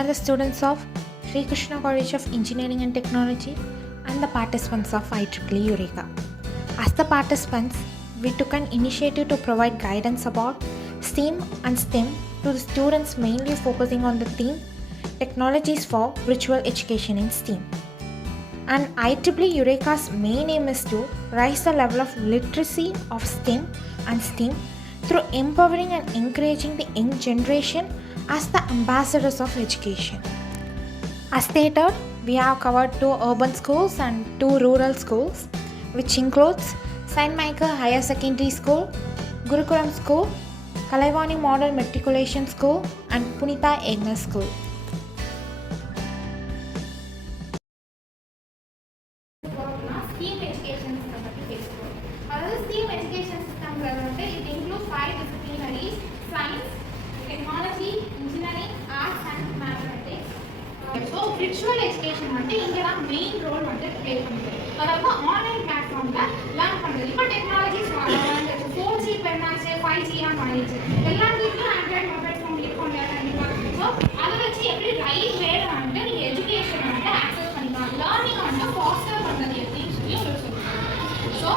are the students of Sri Krishna College of Engineering and Technology and the participants of IEEE Eureka. As the participants, we took an initiative to provide guidance about STEAM and STEM to the students, mainly focusing on the theme Technologies for Virtual Education in STEAM. And IEEE Eureka's main aim is to raise the level of literacy of STEM and STEAM through empowering and encouraging the young generation as the ambassadors of education. As stated, we have covered 2 urban schools and 2 rural schools, which includes St. Michael Higher Secondary School, Gurukulam School, Kalaivani Model Matriculation School and Punitha Egner School. STEAM education system பற்றி பேசுவோம். அதாவது STEAM education systemங்கிறது வந்து it includes 5 disciplinaries: science, technology, engineering, arts and mathematics. So virtual education வந்து இங்க தான் main role வந்து play பண்ணுது. அதாவது ஆன்லைன் பிளாட்ஃபார்ம்ல லேர்ன் பண்றது. இப்போ டெக்னாலஜிஸ் வந்து 4G பெருமாச்சு 5G மாறிடுச்சு. எல்லா வீட்லயும் ஆண்ட்ராய்டு மொபைல் ஃபோன் இருக்கும் இல்லையா கண்டிப்பா. ஸோ அதை வச்சு எப்படி லைவ் வேலை வந்து நீங்க எஜுகேஷன் வந்து ஆக்சஸ் பண்ணிக்கலாம். லேர்னிங் வந்து ஃபாஸ்டர் பண்ணுறது எப்படின்னு சொல்லி உங்களுக்கு சொல்லுவாங்க. ஸோ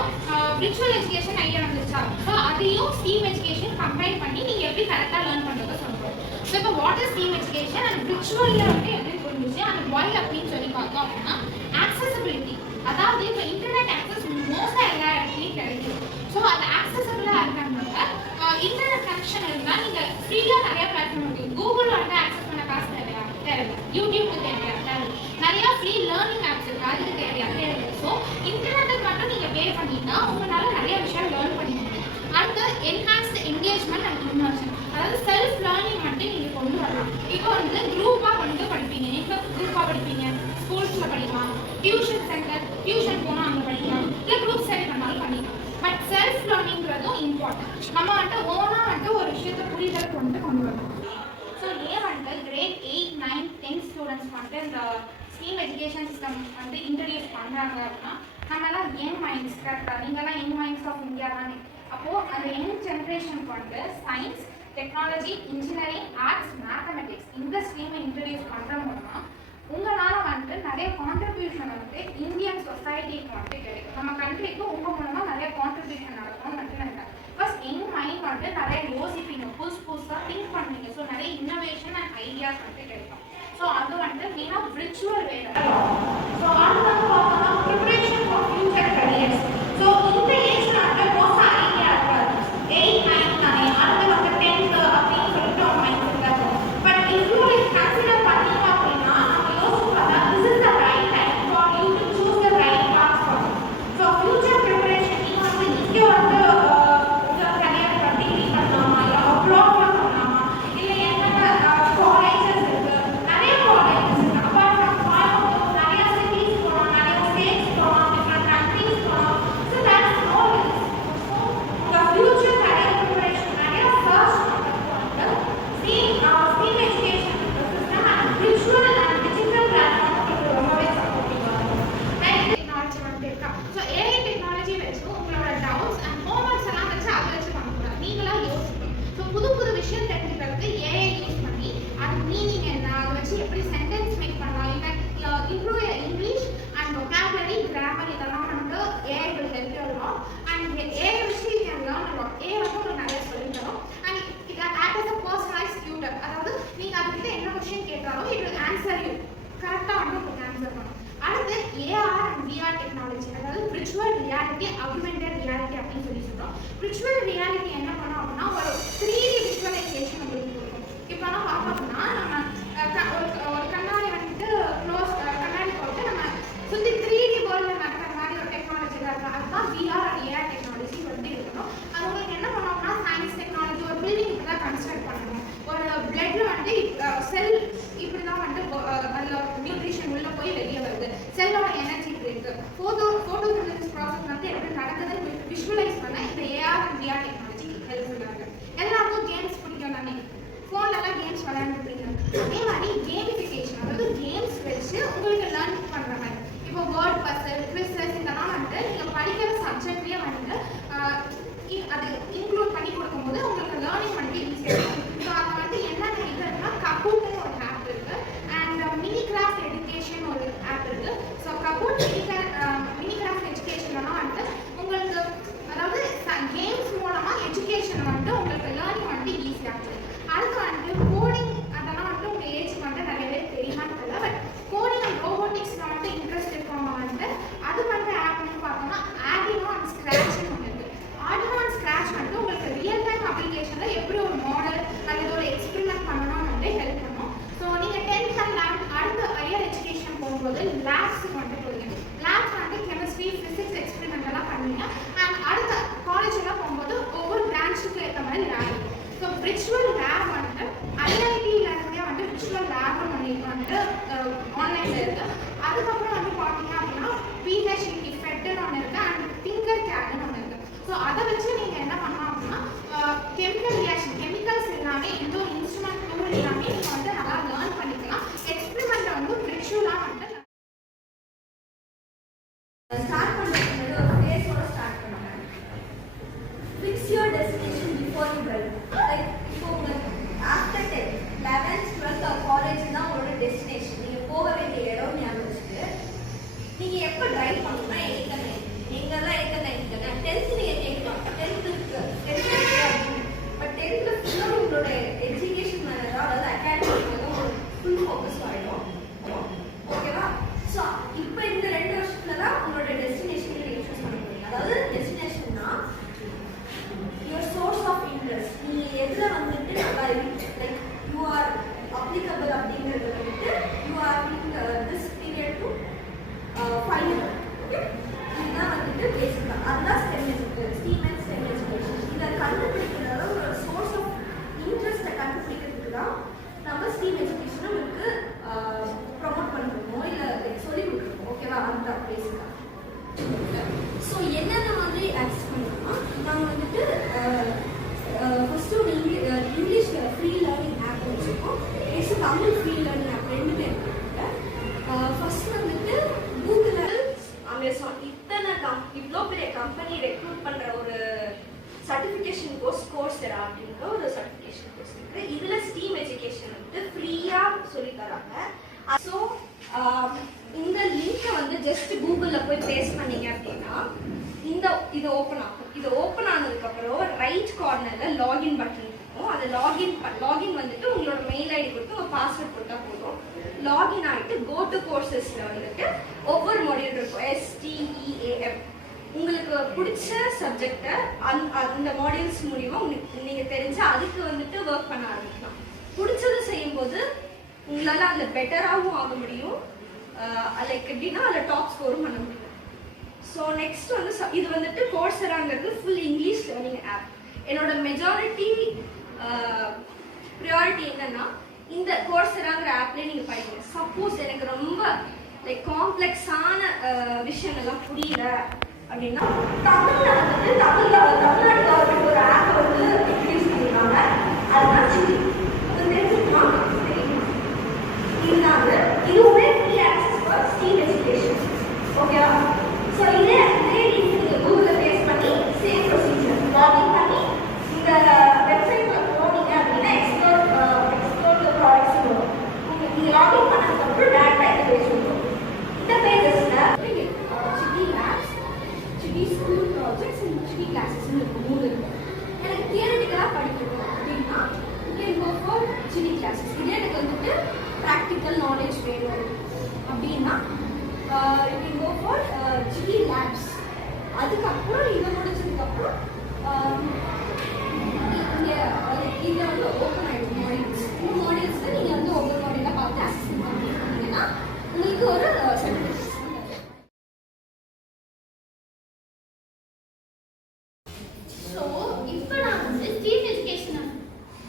விர்ச்சுவல் எஜுகேஷன் ஐடியா வந்துச்சா? ஸோ அதையும் ஸ்டீம் எஜுகேஷன் கம்பைன் பண்ணி நீங்கள் எப்படி கரெக்டாக லேர்ன் பண்ணுறதை சொல்கிறோம். ஸோ இப்போ what is STEAM education and விர்ச்சுவலில் வந்து எப்படி புரிஞ்சிச்சு அண்ட் ஒய் அப்படின்னு சொல்லி பார்த்தோம் அப்படின்னா ஆக்சசபிலிட்டி. அதாவது இப்போ இன்டர்நெட் ஆக்சஸ் மோஸ்ட்டாக எல்லா இடத்துலையும் கிடைக்கும். ஸோ அது ஆக்சசபிளாக இருக்கிறவங்க இன்டர்நெட் கனெக்ஷன் இருந்தால் நீங்கள் ஃப்ரீயாக நிறைய பிளாட்ஃபார்ம் இருக்குது. கூகுள் வந்து ஆக்சஸ் பண்ண காசு தேவையில்லை, யூடியூப்க்கு தேவையில்லை, நிறையா ஃப்ரீ லேர்னிங் ஆப்ஸ் இருக்குது, அதுக்கு தேவையில்லை. ஸோ இன்டர்நெட்டுக்கு மட்டும் நீங்கள் பே பண்ணிங்கன்னா உங்களால் நிறைய விஷயம் லேர்ன் பண்ணி முடியும். அடுத்து என்ஹான்ஸ்டு என்கேஜ்மெண்ட் அண்ட் இன்வர்ஷன். அதாவது செல்ஃப் லேர்னிங் மட்டும் நீங்கள் கொண்டு வரலாம். இப்போ வந்து குரூப்பாக வந்து படிப்பீங்க, எங்கே குரூப்பாக படிப்பீங்க? ஸ்கூல்ஸில் படிக்கலாம், டியூஷன் சென்டர், டியூஷன் போனால் அங்கே படிக்கலாம், இல்லை குரூப் ஸ்டடி பண்ணாலும் பண்ணிக்கலாம். பட் செல்ஃப் லேர்னிங்கிறதும் இம்பார்ட்டன்ட். நம்ம வந்துட்டு ஓனாக வந்துட்டு ஒரு விஷயத்தை புரிதல் கொண்டு வரலாம். ஸோ வந்துட்டு கிரேட் 8, 9, 10 ஸ்டூடெண்ட்ஸ் வந்துட்டு இந்த ஸ்டீம் எஜுகேஷன் சிஸ்டம் வந்து இன்ட்ரடியூஸ் பண்ணுறாங்க அப்படின்னா நம்மளாம் யங் மைண்ட்ஸ் கரெக்டாக நீங்கள்லாம் யங் மைண்ட்ஸ் ஆஃப் இந்தியா தானே. அப்போது அந்த யங் ஜென்ரேஷனுக்கு வந்து science, technology, engineering, arts, mathematics இந்த ஸ்ட்ரீமை இன்ட்ரடியூஸ் பண்ணுற மூலமாக உங்களால் வந்துட்டு நிறைய கான்ட்ரிபியூஷன் வந்து இந்தியன் சொசைட்டிக்கு வந்துட்டு கிடைக்கும். நம்ம கண்ட்ரிக்கு உங்கள் மூலமாக நிறைய கான்ட்ரிபியூஷன் நடக்கும்னு வந்துட்டு நினைக்கிறேன். ஃபர்ஸ்ட் யங் மைண்ட் வந்துட்டு நிறைய யோசிப்பீங்க, புதுசாக திங்க் பண்ணுவீங்க. ஸோ நிறைய இன்னோவேஷன் அண்ட் ஐடியாஸ் வந்துட்டு கிடைக்கும். ஸோ அது வந்துட்டு மெயினாக விர்ச்சுவல் வேலை. ஸோ அது வந்து பார்த்தோம்னா preparation for future careers. So இந்த ஏஜில் வந்துட்டு மோஸ்ட்டாக ஐடியா இருக்காது. 8, 9 தானே, அடுத்து வந்து 10th அப்படின்னு சொல்லிட்டு அவங்க மைண்ட் செட்டாக இருக்கும். பட் இன்க்ளூடிங் கன்சிடர் பண்ணீங்க அப்படின்னா நம்ம யோசிச்சு பார்த்தா this is the right time for you to choose the right path for. So future preparation நீங்கள் வந்து இங்கே வந்து உங்கள் கரியர் பற்றி பண்ணலாமா, இல்லை அப்ராட் பண்ணலாமா, இல்லை என்னென்ன காலேஜஸ் இருக்குது, நிறைய காலேஜஸ் இருக்குது. அப்பார்ட் ஃப்ரம் கோயம்புத்தூர் நிறைய சிட்டிஸ் போகலாம், நிறைய ஸ்டேட்ஸ் போகலாம், டிஃப்ரெண்ட் கண்ட்ரீஸ் போகலாம். So that's no risk. உங்கள் ஃபியூச்சர் கரியர் ப்ரிப்பரேஷன் நிறைய சர்ச் பண்ணுறது STEAM education system and virtual and digital platform உங்களுக்கு ரொம்பவே சப்போர்ட்டிவாக இருக்கும். டெக்னாலஜி வந்து இருக்கா? ஸோ ஏஐ டெக்னாலஜி வச்சு உங்களோட டவுட்ஸ் அண்ட் ஹோம்ஒர்க்ஸ் எல்லாம் வச்சு அதை வச்சு பண்ணக்கூடாது, நீங்களாக யோசிக்கணும். ஸோ புது புது விஷயம் தெரிஞ்சுக்கிறதுக்கு ஏஐ யூஸ் பண்ணி அது மீனிங் என்ன, அதை வச்சு எப்படி சென்டென்ஸ் மேக் பண்ணலாம், இல்லை improve English and vocabulary, grammar இதெல்லாம் வந்து AI will help you a lot. And AI வச்சு you can learn a lot. AI வந்து உங்களுக்கு நிறைய சொல்லித் தரும். And it act as a personalized tutor. அதாவது நீங்கள் அதுக்கிட்ட என்ன கொஸ்டின் கேட்டாலும் it will answer you. கரெக்டாக வந்து உங்களுக்கு ஆன்சர் பண்ணும். அடுத்து ஏஆர் அண்ட் விஆர் டெக்னாலஜி, அதாவது விர்ச்சுவல் ரியாலிட்டி, ஆகுமெண்டட் ரியாலிட்டி அப்படின்னு சொல்லி சொல்கிறோம். விர்ச்சுவல் ரியாலிட்டி என்ன பண்ணோம் அப்படின்னா ஒரு 3D விஷுவலைசேஷன் உங்களுக்கு கொடுக்கும். இப்போ நான் பார்த்தோம்னா நம்ம ஒரு கண்ணாடி வந்துட்டு க்ளோஸ் கண்ணாடி போட்டு நம்ம சுற்றி 3D வேர்ல்டில் நடக்கிற மாதிரி ஒரு டெக்னாலஜி தான் இருக்குது. அதுதான் விஆர் அண்ட் ஏஆர் டெக்னாலஜி வந்து இருக்கணும். அது உங்களுக்கு என்ன பண்ணோம்னா சயின்ஸ் டெக்னாலஜி ஒரு பில்டிங் தான் கன்ஸ்ட்ரக்ட் பண்ணணும். ஒரு பிளட்ல வந்து செல் இப்படி தான் வந்து அதில் நியூட்ரிஷன் உள்ளே போய் வெளியே வருது, செல்லோட எனர்ஜி இப்படி இருக்குது. ஃபோட்டோசிந்தசிஸ் ப்ராசஸ் வந்து எப்படி நடக்குதுன்னு விஷுவலைஸ் பண்ண இந்த ஏஆர் அண்ட் விஆர் டெக்னாலஜி ஹெல்ப்ஃபுல்லாக இருக்குது. எல்லாருக்கும் கேம்ஸ் பிடிக்கும் தானே, ஃபோன்லலாம் கேம்ஸ் விளையாண்டுருப்பீங்க. அதே மாதிரி கேமிஃபிகேஷன், அதாவது கேம்ஸ் வச்சு உங்களுக்கு லேர்ன் பண்ணுற மாதிரி. இப்போ வேர்ட் பசில், குவிஸஸ் இதெல்லாம் வந்துட்டு நீங்கள் படிக்கிற சப்ஜெக்ட்லேயே வந்துட்டு அது இன்க்ளூட் பண்ணி கொடுக்கும்போது உங்களுக்கு லேர்னிங் வந்துட்டு ஈஸியாக இருக்கும். ஸோ அதை வந்து என்னென்ன இதுன்னா கபூட்னு ஒரு ஆப் இருக்குது. அதை வச்சு நீங்கள் என்ன பண்ணலாம் அப்படின்னா கெமிக்கல் ரியாக்ஷன், கெமிக்கல்ஸ் எல்லாமே எந்த ஒரு இன்ஸ்ட்ருமெண்ட் டூல் எல்லாமே நீங்கள் வந்து நல்லா லேர்ன் பண்ணிக்கலாம். எக்ஸ்பெரிமெண்ட்டை வந்து விஷுவலாக வந்து ஸ்டார்ட் பண்ணுறது ஒரு ஃபேஸோட ஸ்டார்ட் பண்ணுங்க. Fix your destination before you drive. Like இப்போ உங்களுக்கு ஆஃப்டர் 10, 11th, 12th காலேஜ் தான் உங்களோட டெஸ்டினேஷன். நீங்கள் போக வேண்டிய இடம் ஞாபகம் வச்சுட்டு நீங்கள் எப்போ ட்ரைவ் பண்ணணும்னா எங்கெல்லாம் 10th நீங்கள் கேட்கலாம். 10th பட் 10th ஃபுல்லாக உங்களோட எஜுகேஷன் மேலே தான், அதாவது அகாடமிக் மேலே ஒரு ஃபுல் ஃபோக்கஸ் ஆகிடும். ஓகேவா? ஸோ இப்போ இந்த 2 வருஷத்துல தான் உங்களோட டெஸ்டினேஷன் நீங்கள் சூஸ் பண்ண முடியும். அதாவது டெஸ்டினேஷன்னா யுவர் சோர்ஸ் ஆஃப் இன்ட்ரெஸ்ட். நீங்கள் எதில் வந்துட்டு நல்லா லைக் யூ ஆர் அப்ளிகபிள் அப்படிங்கிறது வந்துட்டு you are this period to final. Okay, இதுதான் வந்துட்டு பேசிக்கலாம். அதுதான் ஸ்டெம் எஜுகேஷன். இதை கண்டுபிடிக்கிறதால ஒரு சோர்ஸ் ஆஃப் இன்ட்ரெஸ்ட்டை கண்டுபிடிக்கிறதுக்கு தான் நம்ம ஸ்டீம் எஜுகேஷனை உங்களுக்கு ப்ரொமோட் பண்ணுறோமோ இல்லை சொல்லி கொடுக்குறோம். ஓகேவா? அந்த பேசிக்கலாம். ஸோ என்னென்ன மாதிரி ஆக்சஸ் பண்ணணும்னா நாங்கள் வந்துட்டு ஃபஸ்ட்டு ஒரு இங்கிலீஷில் ஃப்ரீ லேர்னிங் ஆப் வச்சுருக்கோம். Next Tamil free learning app ரெண்டுமே இருக்குங்க. ஃபர்ஸ்ட் வந்துட்டு கூகுள், அமேசான் இவ்வளோ பெரிய கம்பெனி ரெக்ரூட் பண்ணுற ஒரு சர்டிஃபிகேஷன் கோர்ஸ்டரா அப்படிங்கிற ஒரு சர்டிஃபிகேஷன் கோர்ஸ் இருக்குது. இதில் ஸ்டீம் எஜுகேஷன் வந்துட்டு ஃப்ரீயாக சொல்லி தராங்க. ஸோ இந்த லிங்கை வந்து ஜஸ்ட் கூகுளில் போய் பேஸ்ட் பண்ணீங்க அப்படின்னா இது ஓப்பன் ஆகும். இது ஓப்பன் ஆனதுக்கப்புறம் ரைட் கார்னரில் லாகின் பட்டன் இருக்கும். அது லாகின் வந்துட்டு உங்களோட மெயில் ஐடி கொடுத்து உங்கள் பாஸ்வேர்ட் கொடுத்தா போதும். லாகின் ஆகிட்டு கோ டு கோர்சஸில் வந்துட்டு ஒவ்வொரு மொடியூல் இருக்கும். STEAM. உங்களுக்கு பிடிச்ச சப்ஜெக்டை அந்த மாடியூல்ஸ் மூலிமா நீங்கள் தெரிஞ்சு அதுக்கு வந்துட்டு ஒர்க் பண்ண ஆரம்பிக்கலாம். பிடிச்சது செய்யும்போது உங்களால் அதில் பெட்டராகவும் ஆக முடியும். லைக் எப்படின்னா அதில் டாப் ஸ்கோரும் பண்ண முடியும். ஸோ நெக்ஸ்ட் வந்து இது வந்துட்டு கோர்ஸராங்கிறது ஃபுல் இங்கிலீஷ் லேர்னிங் ஆப். என்னோட மெஜாரிட்டி ப்ரியாரிட்டி என்னன்னா இந்த கோர்ஸராங்கிற ஆப்லேயே நீங்கள் படிங்க. சப்போஸ் எனக்கு ரொம்ப லைக் காம்ப்ளெக்ஸான விஷயங்கள்லாம் புரியல அப்படின்னா தமிழ்நாடு கவர்மெண்ட் ஒரு ஆப்பை வந்து இன்ட்ரடியூஸ் பண்ணிருக்காங்க. அதுதான் இதுவுமே free access for steam education. ஓகேவா? ஸோ இதே நீங்கள் கூகுளில் பேஸ் பண்ணி சேம் ப்ரொசீஜர் லாகின் பண்ணி இந்த வெப்சைட்டில் போனீங்க அப்படின்னா எக்ஸ்ப்ளோர் ப்ராடக்ட்ஸ் வரும். நீங்கள் லாகின் பண்ணதுக்கப்புறம் டேரக்டாக இந்த பேஜ் வரும். இந்த பேஜஸில் city labs, city school projects and city கிளாஸஸ்ன்னு இருக்கும். 3 இருக்கும். எனக்கு தியரிட்டிக்கலாக படிக்கணும் அப்படின்னா சிட்டி கிளாஸஸ். இதே எனக்கு வந்துட்டு ப்ராக்டிக்கல் நாலேஜ் வேணும் அப்படின்னா you can go for city labs. அதுக்கப்புறம் இதை முடிச்சதுக்கப்புறம் இதில் வந்து ஓப்பன் ஆகிடும் மாடியூல்ஸ். இந்த மாடியூல்ஸில் நீங்கள் வந்து ஒவ்வொரு மாடியூலாக பார்த்து அசஸ்மெண்ட் பண்ணிங்கன்னா உங்களுக்கு ஒரு சர்டிஃபிகேட். ஸோ இப்போ நான் வந்து ஸ்டீம் எஜுகேஷனை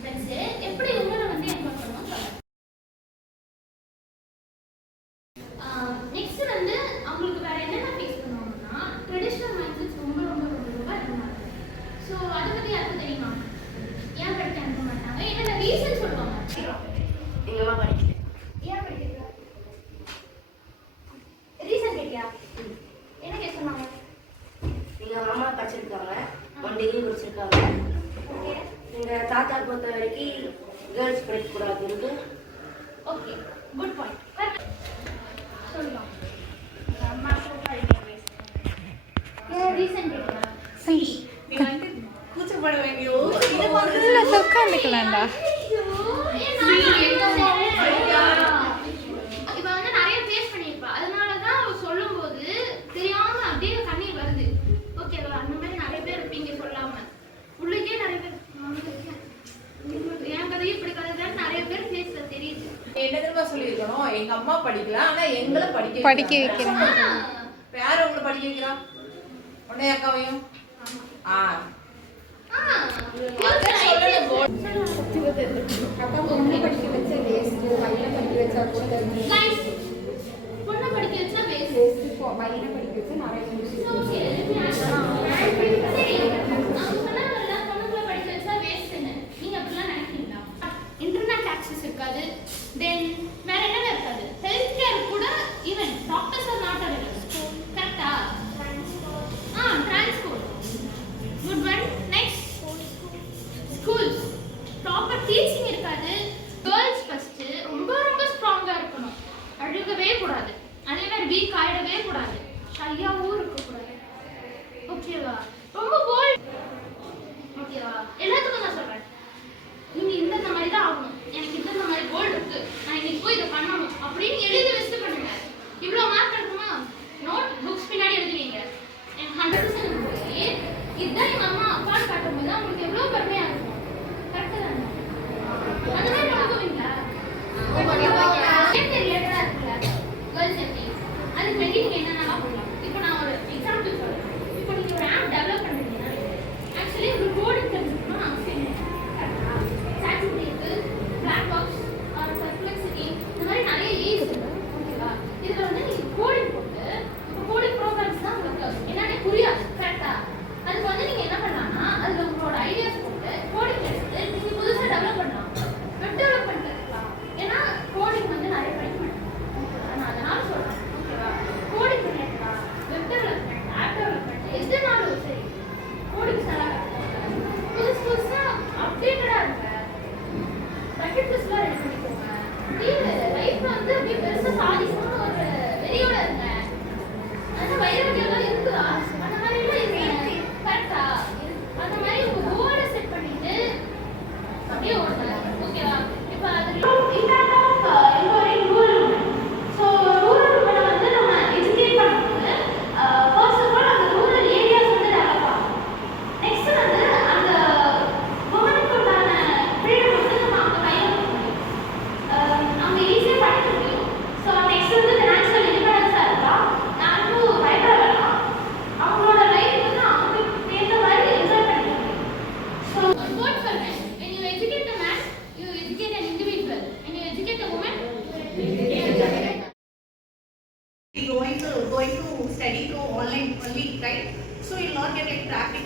வச்சு எப்படி உங்களை வந்து என்கோர் பண்ணுவோம் சொல்கிறேன். நெக்ஸ்ட் வந்து அவங்களுக்கு வேற என்னென்ன ஃபேஸ் பண்ணுவாங்கன்னா ட்ரெடிஷ்னல் மைண்ட் செட்ஸ் ரொம்ப அதிகமாக இருக்குது. ஸோ அதை பற்றி யாருக்கும் தெரியுமா? ஏன் படிக்க அனுப்ப மாட்டாங்க? என்னென்ன ரீசன் சொல்லுவாங்க? எங்கெல்லாம் படிக்கல. ஏன் படிக்கிறீங்க? ரீசன் கேட்டியா? என்ன கேட்க சொன்னாங்க? எங்கள் மாமா படிச்சிருக்காங்க, 1 டிகிரி படிச்சிருக்காங்க. ஓகே. எங்கள் தாத்தா பொறுத்த வரைக்கும் கேர்ள்ஸ் படிக்கக்கூடாது. Okay, good point. சொல்லலாம். அம்மா சூப்பர் ரீசன் கேட்டியா? சரி கூச்சப்பட வேண்டிய உட்காந்துக்கலாம்டா. இப்ப வந்து நிறைய ஃபேஸ் பண்ணிருப்பா, அதனாலதான் அவ சொல்லும் போது தெரியாம அப்படியே கண்ணீர் வருது. ஓகேவா? அந்த மாதிரி நிறைய பேர் இருப்பீங்க சொல்லாம. உள்ளுக்கே நிறைய பேர் என் கதையும் இப்படி கதைதான் நிறைய பேர் ஃபேஸ்ல தெரியுது. என்ன தெரியுமா சொல்லியிருக்கணும்? எங்க அம்மா படிக்கலாம், ஆனா எங்களை படிக்க வைக்கணும். யாரு உங்களை படிக்க வைக்கிறா? உன்னை அக்காவையும் பொண்ணை படிக்க வச்சா வேஸ்ட், பையனை படிக்க வச்சா கூட பொண்ணை படிக்க வச்சா வேஸ்ட், பையனை படிக்க வச்சா நிறைய சரி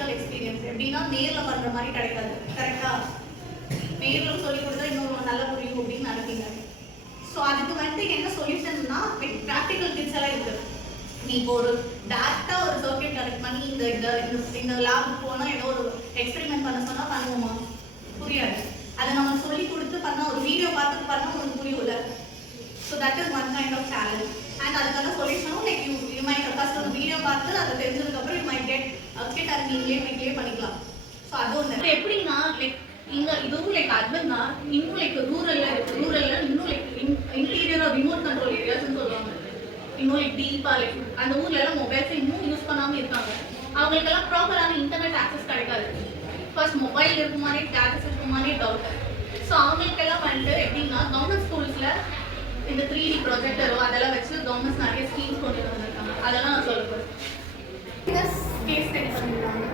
ப்ராக்டிக்கல் எக்ஸ்பீரியன்ஸ். எப்படின்னா நேரில் பண்ணுற மாதிரி கிடைக்காது. கரெக்டாக நேரில் சொல்லி கொடுத்தா இன்னும் நல்லா புரியும் அப்படின்னு நினைப்பீங்க. ஸோ அதுக்கு வந்துட்டு என்ன சொல்யூஷன்னா ப்ராக்டிக்கல் டிப்ஸ் எல்லாம் இருக்குது. நீ இப்போ ஒரு டேரெக்டாக ஒரு சர்க்கியூட் கனெக்ட் பண்ணி இந்த லேபுக்கு போனால் ஏதோ ஒரு எக்ஸ்பெரிமெண்ட் பண்ண சொன்னால் பண்ணுவோமா? புரியாது. அதை நம்ம சொல்லி கொடுத்து பண்ணால் ஒரு வீடியோ பார்த்துட்டு பண்ணால் உங்களுக்கு புரியும்ல. So that is one kind of challenge. And அதுக்கான சொல்யூஷனும் லைக் யூ மைட் ஃபர்ஸ்ட் ஒரு வீடியோ பார்த்து அதை தெரிஞ்சதுக்கப்புறம் யூ மைட் கெட் கிட் அது நீங்களே வீட்லேயே பண்ணிக்கலாம். ஸோ அது ஒன்று. எப்படின்னா லைக் இங்கே இதுவும் லைக் அர்பன் தான், இன்னும் லைக் ரூரலில் இன்னும் லைக் இன்டீரியராக ரிமோட் கண்ட்ரோல் ஏரியாஸ்ன்னு சொல்லுவாங்க. இன்னும் லைக் டீப்பாக லைக் அந்த ஊர்ல எல்லாம் மொபைல்ஸை இன்னும் யூஸ் பண்ணாமல் இருக்காங்க. அவங்களுக்கெல்லாம் ப்ராப்பரான இன்டர்நெட் ஆக்சஸ் கிடைக்காது. ஃபர்ஸ்ட் மொபைல் இருக்குமானே ஆக்சஸ் இருக்குமானே டவுட். ஸோ அவங்களுக்கெல்லாம் வந்துட்டு எப்படின்னா கவர்மெண்ட் ஸ்கூல்ஸில் இந்த 3D ப்ரொஜெக்டரோ அதெல்லாம் வச்சு கவர்மெண்ட்ஸ் நிறைய ஸ்கீம்ஸ் கொண்டு வந்திருக்காங்க. அதெல்லாம் நான் சொல்ல போகிறேன். கேஸ் ஸ்டடி பண்ணியிருக்காங்க.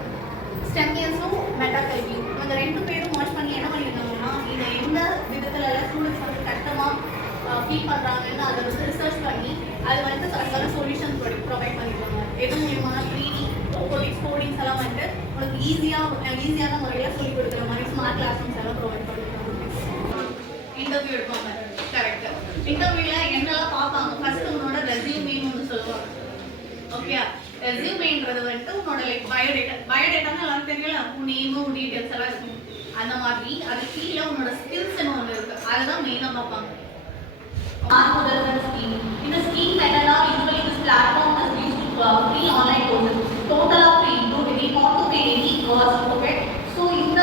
ஸ்டெம்மியஸும் மெட்டா கல்வியும் அந்த 2 பேரும் வாட்ச் பண்ணி என்ன பண்ணியிருக்காங்கன்னா இதை எந்த விதத்தில் ஸ்டூடெண்ட்ஸ் வந்து கஷ்டமாக ஃபீல் பண்ணுறாங்கன்னு அதை வந்து ரிசர்ச் பண்ணி அது வந்து அதுக்கான சொல்யூஷன் ப்ரொவைட் பண்ணியிருக்காங்க. எது மூலியமான 3D ரோபோட்டிக்ஸ் கோடிங்ஸ் எல்லாம் வந்துட்டு உனக்கு ஈஸியான முறையில் சொல்லிக் கொடுக்குற மாதிரி ஸ்மார்ட் கிளாஸ் ரூம்ஸ் எல்லாம் ப்ரொவைட் பண்ணியிருக்காங்க. இன்டர்வியூ எடுப்பாங்க. கரெக்ட். இன்டர்வியூவில் என்னெல்லாம் பார்ப்பாங்க? ஃபர்ஸ்ட் உன்னோட ரெஸ்யூமேன்னு ஒன்று சொல்லுவாங்க. ஓகே, ரெஸ்யூமேன்றது வந்துட்டு உன்னோட லைக் பயோடேட்டான்னு எல்லாரும் தெரியல, உன் நேமும் டீட்டெயில்ஸ் எல்லாம் இருக்கும். அந்த மாதிரி அது கீழே உன்னோட ஸ்கில்ஸ்ன்னு ஒன்று இருக்கு. அதுதான் மெயினாக பார்ப்பாங்க. ஸ்கீம் இந்த ஸ்கீம் என்னன்னா usually this platform is used to free online courses டோட்டலா free to we not to pay any cost. Okay, so இந்த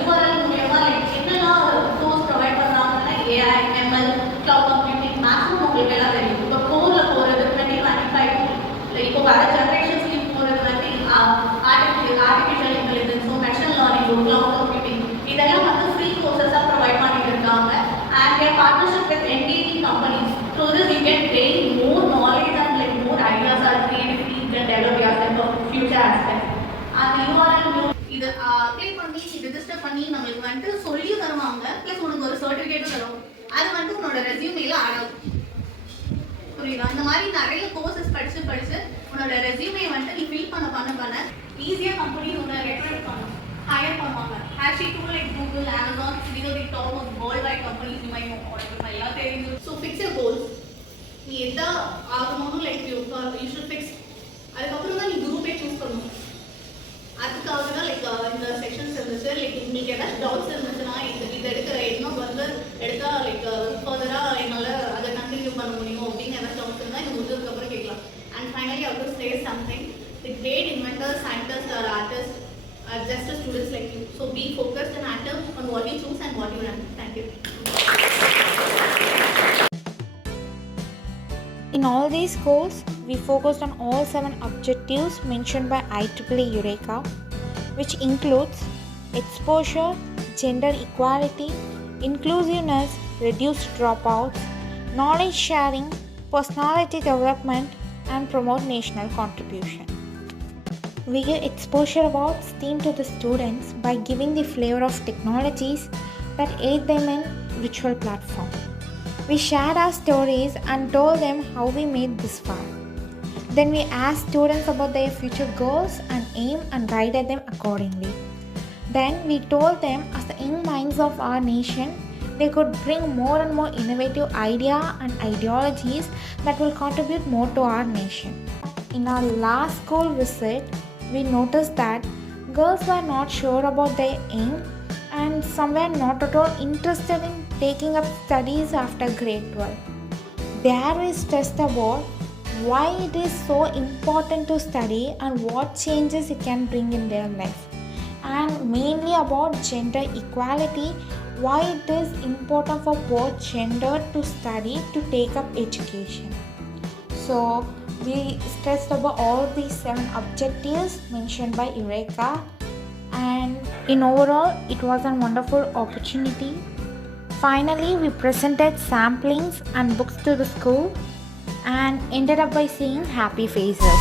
URL மூலமா லைக் என்னெல்லாம் கோர்ஸ் ப்ரொவைட் பண்ணுறாங்கன்னா AI, ML, cloud computing, maximum உங்களுக்கு எல்லாம் தெரியும். இப்போ கோரில் போகிறது 2025 இப்போ வர ஜென்ரேஷன்ஸ்க்கு போகிறது வந்து ஆர்டிஃபிஷியல் இன்டெலிஜென்ஸும் மெஷின் லேர்னிங்கும் கிளவுட் கம்ப்யூட்டிங் இதெல்லாம் வந்து ஃப்ரீ கோர்சஸாக ப்ரொவைட் பண்ணிட்டு இருக்காங்க. And we are partnership with NTT companies. Through this you can gain more knowledge and like more ideas or creativity you can develop yourself for future aspects. And URL இது apply பண்ணி register பண்ணி நம்மளுக்கு வந்துட்டு சொல்லி தருவாங்க. Plus உனக்கு ஒரு சர்டிஃபிகேட்டும் தரும். அது வந்துட்டு உன்னோட ரெஸ்யூமேல ஆட் ஆகும். புரியுதா? இந்த மாதிரி நிறைய கோர்சஸ் படிச்சு உன்னோட ரெஸ்யூமே வந்துட்டு நீ ஃபில் பண்ண ஈஸியாக கம்பெனி உன்னை ரெக்கமெண்ட் பண்ணும், ஹையர் பண்ணுவாங்க. Actually to like Google, Amazon, these are the top of worldwide companies you might know. எல்லாம் தெரியும். So fix your goals. நீ எதா ஆகணும்னு லைக் யூ ஷுட் ஃபிக்ஸ். அதுக்கப்புறம் தான் நீ குரூப்பே சூஸ் பண்ணணும். அதுக்காக தான் லைக் இந்த செக்ஷன்ஸ் இருந்துச்சு. லைக் உங்களுக்கு ஏதாச்சும் டவுட்ஸ் இருந்துச்சுன்னா இது எடுக்கிற இன்னும் வந்து எடுத்தால் லைக் ஃபர்தராக என்னால் அதை கண்டினியூ பண்ண முடியும் அப்படின்னு ஏதாச்சும் டவுட்ஸ் இருந்தால் இது முடிஞ்சதுக்கப்புறம் கேட்கலாம். And finally I would say something. The great inventors, scientists or artists are just students like you. So be focused and active on what you choose and what you learn. Thank you. In all these goals, we focused on all 7 objectives mentioned by IEEE Eureka, which includes exposure, gender equality, inclusiveness, reduced dropouts, knowledge sharing, personality development, and promote national contribution. We give exposure about STEAM to the students by giving the flavor of technologies that aid them in virtual platform. We shared our stories and told them how we made this far. Then we asked students about their future goals and aim and guided them accordingly. Then we told them as the young minds of our nation, they could bring more and more innovative ideas and ideologies that will contribute more to our nation. In our last school visit, we noticed that girls were not sure about their aim and some were not at all interested in taking up studies after grade 12. There we stressed about why it is so important to study and what changes it can bring in their life, and mainly about gender equality, why it is important for both gender to study to take up education. So we stressed about all these 7 objectives mentioned by Eureka, and in overall it was a wonderful opportunity. Finally, we presented samplings and books to the school and ended up by seeing happy faces.